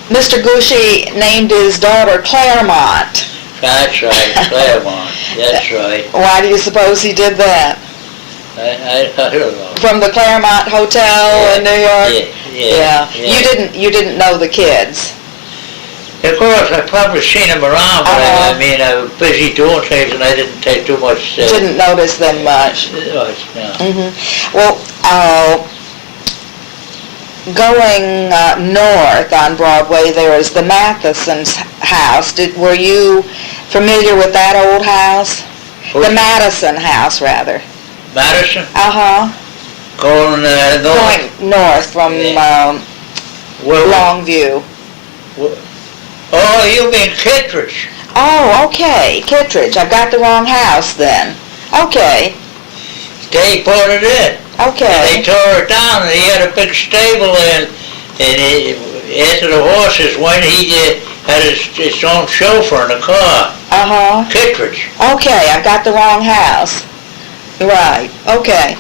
Mr. Gushee named his daughter Claremont. That's right, Claremont. That's right. Why do you suppose he did that? I don't know. From the Claremont Hotel in New York? Yeah. You didn't know the kids. Of course, I probably seen them around, but Uh-huh. I mean, I was busy doing things and I didn't take too much. Didn't notice them much. No. Well, going north on Broadway, there is the Matheson's house. Were you familiar with that old house? The Madison house, rather. Madison? Uh-huh. Going north? Going north from Longview. Oh, you mean Kittredge? Oh, okay. Kittredge. I've got the wrong house then. Okay. They put it in. Okay. And they tore it down, and he had a big stable in, and after the horses went, he had his own chauffeur in the car. Uh-huh. Kittredge. Okay, I've got the wrong house. Right, okay.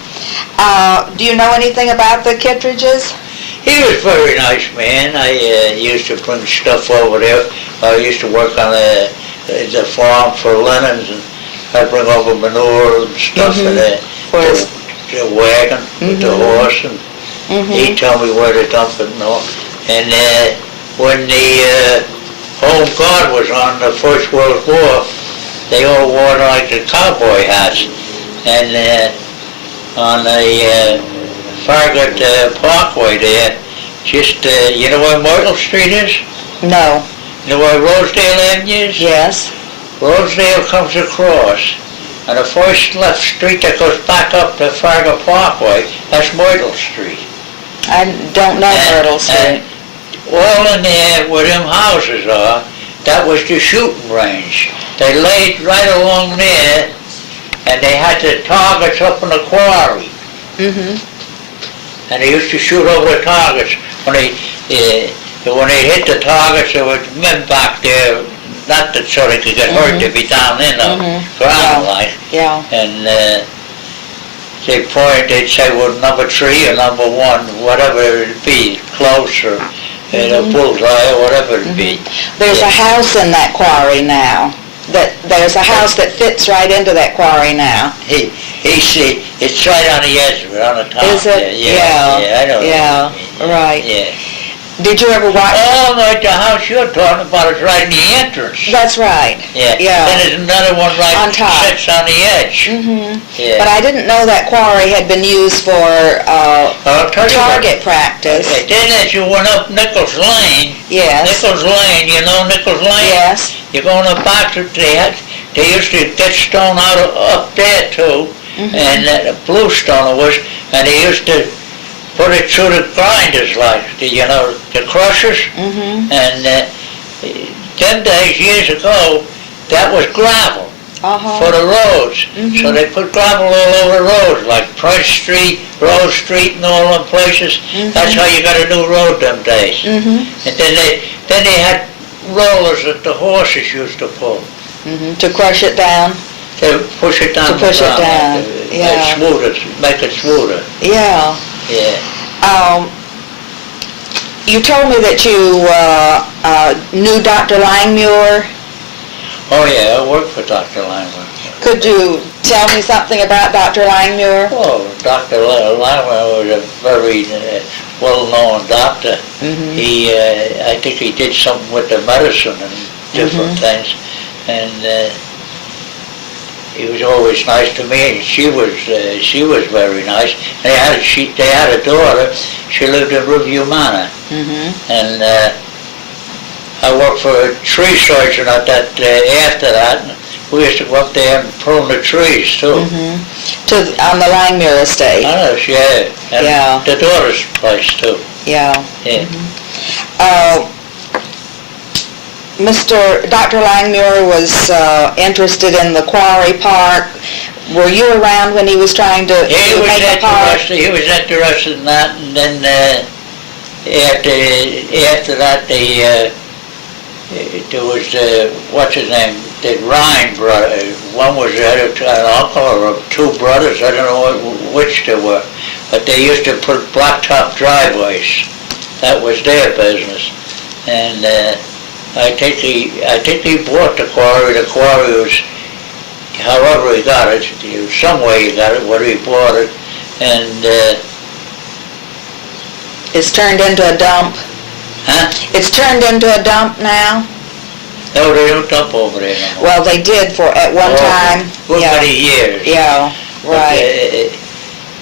Do you know anything about the Kittredges? He was a very nice man. I used to bring stuff over there. I used to work on the farm for linens, and I'd bring over manure and stuff for the wagon with the horse, and he'd tell me where to dump it and all. And when the Home Guard was on the First World War, they all wore like the cowboy hats. And on the Farragut Parkway there, just, you know where Myrtle Street is? No. You know where Rosedale Avenue is? Yes. Rosedale comes across, and the first left street that goes back up to Farragut Parkway, that's Myrtle Street. I don't know Myrtle Street. And all in there where them houses are, that was the shooting range. They laid right along there, and they had the targets up in the quarry. And they used to shoot over the targets. When they hit the targets, there was men back there, not that so they could get hurt, they'd be down in the ground like. Yeah. And they'd say, well, number 3 or number 1, whatever it'd be, close or a bullseye or whatever it'd be. There's a house in that quarry now. There's a house that fits right into that quarry now. It's right on the edge of it, on the top. Is it? Yeah, I know. Yeah, right. Yeah. Did you ever watch? Oh, no, the house you're talking about is right in the entrance. That's right. Yeah. Yeah. Then there's another one right On top. sits on the edge. Yeah. But I didn't know that quarry had been used for I'll tell you target practice. Then as you went up Nichols Lane, Yes. Nichols Lane, you know Nichols Lane? Yes. You're going up back to they used to get stone out up there too, and the blue stone it was, and they used to put it through the grinders like, the crushers, and them days, years ago, that was gravel for the roads. So they put gravel all over the roads, like Prince Street, Rose Street, and all them places. That's how you got a new road them days. And then they had rollers that the horses used to pull. To crush it down. To push it down. To push it down. Yeah. Make it smoother. Yeah. Yeah. You told me that you knew Dr. Langmuir. Oh yeah, I worked for Dr. Langmuir. Could you tell me something about Dr. Langmuir? Oh, Dr. Langmuir was a very well-known doctor. I think he did something with the medicine and different things, and he was always nice to me, and she was very nice. They had a daughter. She lived in Riverview Manor, and I worked for a tree surgeon at that. After that, and we used to go up there and prune the trees too. On the Langmuir estate. I know, yeah, and the daughter's place too. Yeah. Yeah. Dr. Langmuir was interested in the quarry park. Were you around when he was trying to make a park? He was interested in that, and then after that, there was what's his name? The Ryan brother. One was an uncle or 2 brothers. I don't know which they were, but they used to put blacktop driveways. That was their business, and I think he bought the quarry. The quarry was, however he got it, some way he got it, whether he bought it, and It's turned into a dump. Huh? It's turned into a dump now? No, they don't dump over there no more. Well, they did at one time. For Yeah. many years. Yeah, But, right.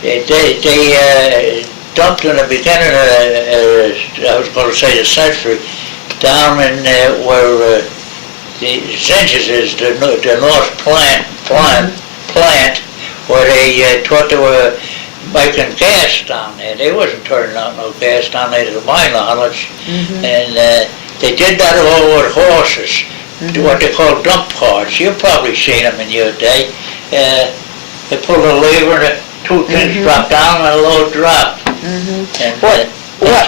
they dumped in the beginning of, I was going to say the century, down in where the Zinges is, the North plant, where they thought they were making gas down there. They wasn't turning out no gas down there to my knowledge. And they did that all with horses, what they call dump carts. You've probably seen them in your day. They pull the lever and the two things drop down and a load drop. And, What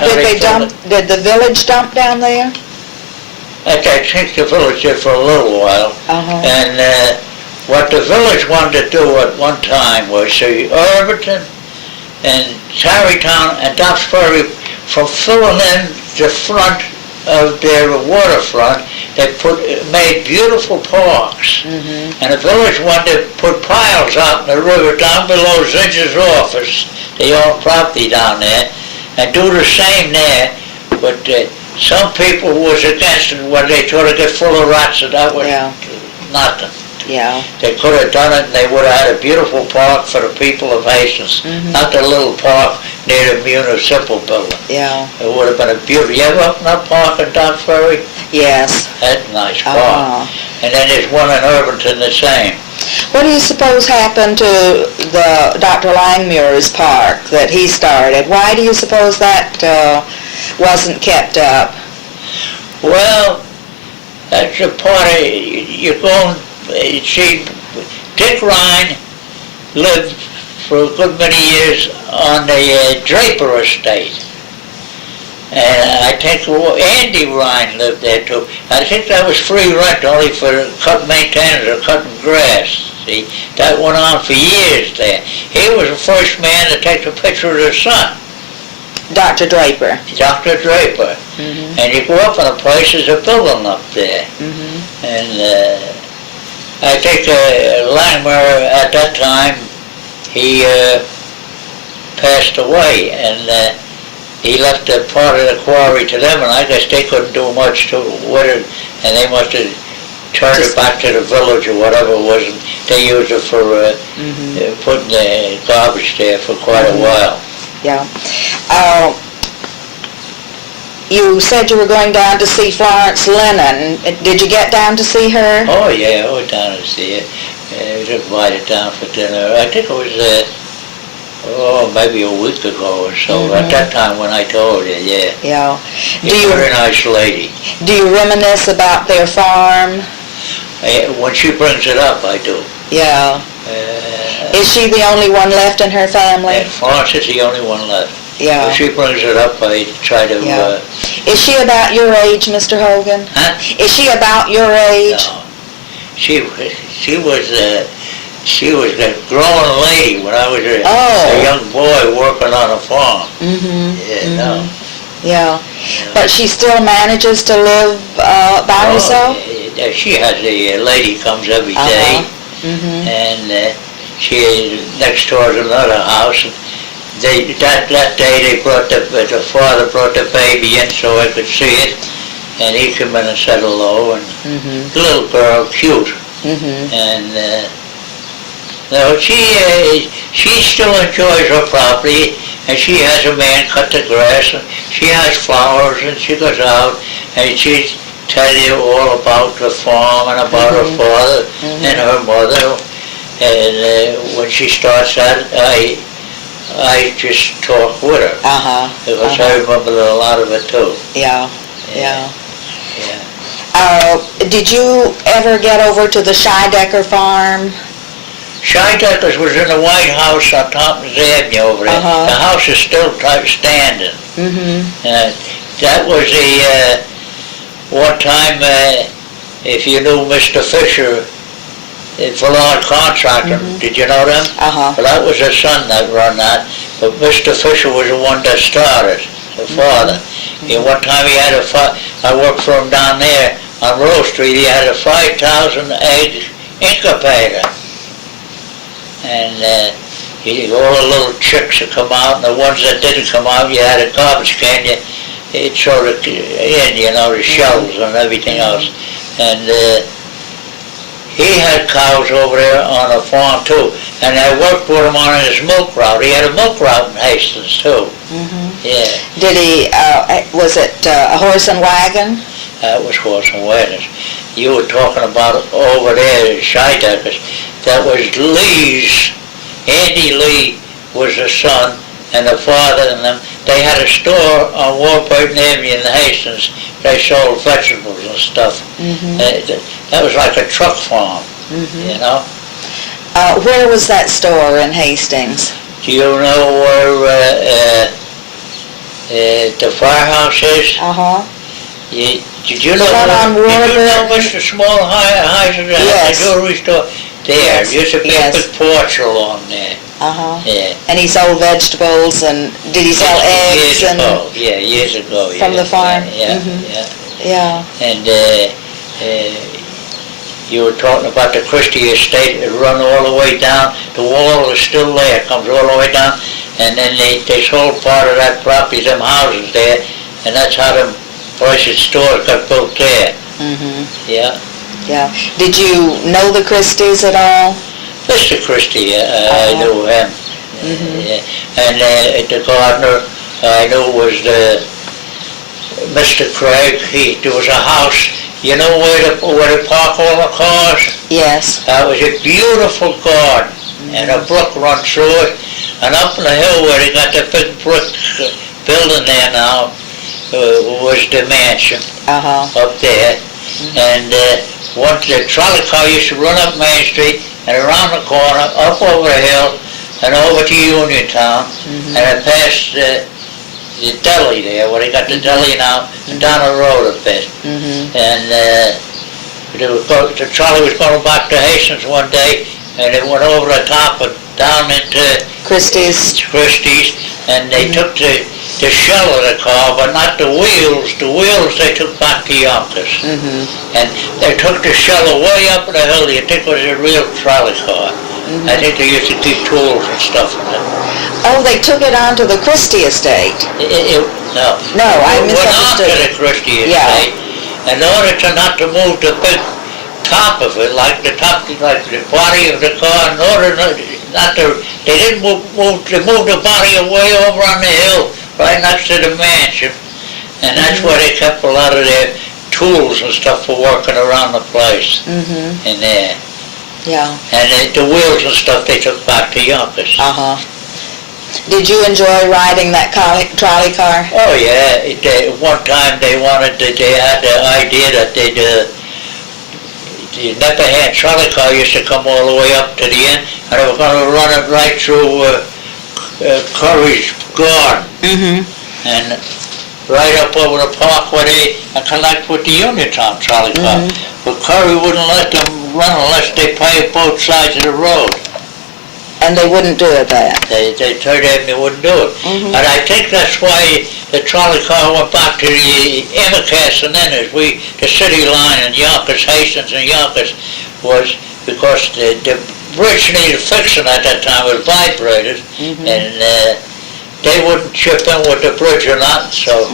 did they dump? Did the village dump down there? I think the village did for a little while. And what the village wanted to do at one time was see Irvington and Tarrytown and Dobbs Ferry from filling in the front of their waterfront. They made beautiful parks. And the village wanted to put piles out in the river down below Zinger's office. They own property down there, and do the same there. But some people was against it when they tried to get full of rats, and that was nothing. Yeah. They could have done it, and they would have had a beautiful park for the people of Hastings, not the little park near the municipal building. Yeah. It would have been a beautiful. You ever up in that park in Dobbs Ferry? Yes. That's a nice park. And then there's one in Irvington the same. What do you suppose happened to the Dr. Langmuir's park that he started? Why do you suppose that wasn't kept up? Well, that's a part of, you're going, see, Dick Ryan lived for a good many years on the Draper estate. And I think Andy Ryan lived there too. I think that was free rent only for cutting maintenance or cutting grass. See, that went on for years there. He was the first man to take a picture of the sun. Dr. Draper. Dr. Draper. And you go up in a place, there's a building up there. And I think Langmuir at that time, he passed away, and he left a part of the quarry to them, and I guess they couldn't do much with it, and they must have turned it back to the village or whatever it was, and they used it for putting the garbage there for quite a while. Yeah. You said you were going down to see Florence Lennon. Did you get down to see her? Oh yeah, I went down to see her. We was invited down for dinner. I think it was maybe a week ago or so. At that time when I told you, yeah. Yeah. She's a very nice lady. Do you reminisce about their farm? When she brings it up, I do. Yeah. Is she the only one left in her family? Florence is the only one left. Yeah. When she brings it up, I try to... Is she about your age, Mr. Hogan? Huh? Is she about your age? No. She was a growing lady when I was a young boy working on a farm. Yeah. But she still manages to live by herself? She has a lady comes every day, and she next door is another house. And that day they brought the father brought the baby in so I could see it, and he came in and said hello, and the little girl, cute, and no, she still enjoys her property, and she has a man cut the grass, and she has flowers, and she goes out, and she tell you all about the farm and about her father and her mother, and when she starts that, I just talk with her, because I remember a lot of it too. Yeah. Did you ever get over to the Scheidecker farm? Scheidecker's was in the White House on Tompkins Avenue over there. The house is still standing. That was one time, if you knew Mr. Fisher, for lawn contractor, did you know them? Well, that was his son that run that, but Mr. Fisher was the one that started, the father. And one time he had I worked for him down there on Rose Street, he had a 5,000 egg incubator. And all the little chicks that come out, and the ones that didn't come out, you had a garbage can, it sort of in, the shells and everything else. And he had cows over there on a farm too, and I worked with him on his milk route. He had a milk route in Hastings too. Yeah. Did he, was it a horse and wagon? That was horse and wagons. You were talking about over there in Scheideckers. That was Lee's. Andy Lee was the son and the father and them. They had a store on Warburton Avenue in Hastings. They sold vegetables and stuff. That was like a truck farm, Where was that store in Hastings? Do you know where the firehouse is? Did you know Mr. Small the jewelry store? There, used to be a big porch along there. Yeah. And he sold vegetables, and did he sell eggs? Years ago. From the farm? Yeah. And you were talking about the Christie estate. It run all the way down. The wall is still there. It comes all the way down. And then they sold part of that property, them houses there, and that's how them precious stores got built there. Yeah. Yeah. Did you know the Christies at all? Mr. Christie, I knew him. And the gardener I knew was Mr. Craig. There was a house, you know where they park all the cars? Yes. That was a beautiful garden, and a brook runs through it. And up on the hill where they got the big brick building there now was the mansion up there. And once the trolley car used to run up Main Street and around the corner, up over the hill, and over to Uniontown, and it passed the deli there, where they got the deli now, and down the road a bit. And the trolley was going back to Hastings one day, and it went over the top and down into Christie's, and they took the shell of the car, but not the wheels. The wheels they took back to Yonkers. And they took the shell way up the hill. You think it was a real trolley car. I think they used to keep tools and stuff in it. Oh, they took it onto the Christie estate? No. No, I misunderstood. It went on to the Christie estate. In order to move the big top of it, like the body of the car, in order not to, they didn't move the body away over on the hill, right next to the mansion, and that's where they kept a lot of their tools and stuff for working around the place in there. Yeah. And the wheels and stuff they took back to Yonkers. Did you enjoy riding that trolley car? Oh yeah. One time they had the idea that the Nepperhan trolley car used to come all the way up to the end, and they were going to run it right through Curry's garden, and right up over the park where they connect with the Uniontown trolley car. But Curry wouldn't let them run unless they paved both sides of the road. And they wouldn't do it then? They told them they wouldn't do it. And I think that's why the trolley car went back to the Evercast, and then the city line in Yonkers, Hastings and Yonkers, was because the bridge needed fixing at that time with vibrators, and they wouldn't chip in with the bridge or nothing, so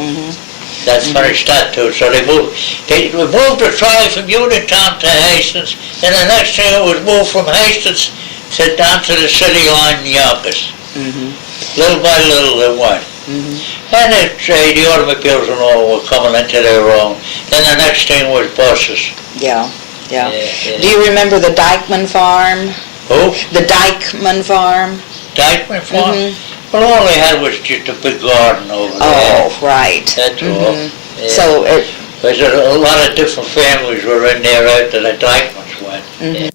that finished that too. So they moved the trolley from Uniontown to Hastings, and the next thing it was moved from Hastings down to the city line in Yonkers. Little by little it went. And the automobiles and all were coming into their own. Then the next thing was buses. Yeah. Do you remember the Dykeman farm? Who? The Dykeman farm. Dykeman farm? Well, all they had was just a big garden over there. Oh, right. That's all. Yeah. So there's a lot of different families were in there after the Dykemans went.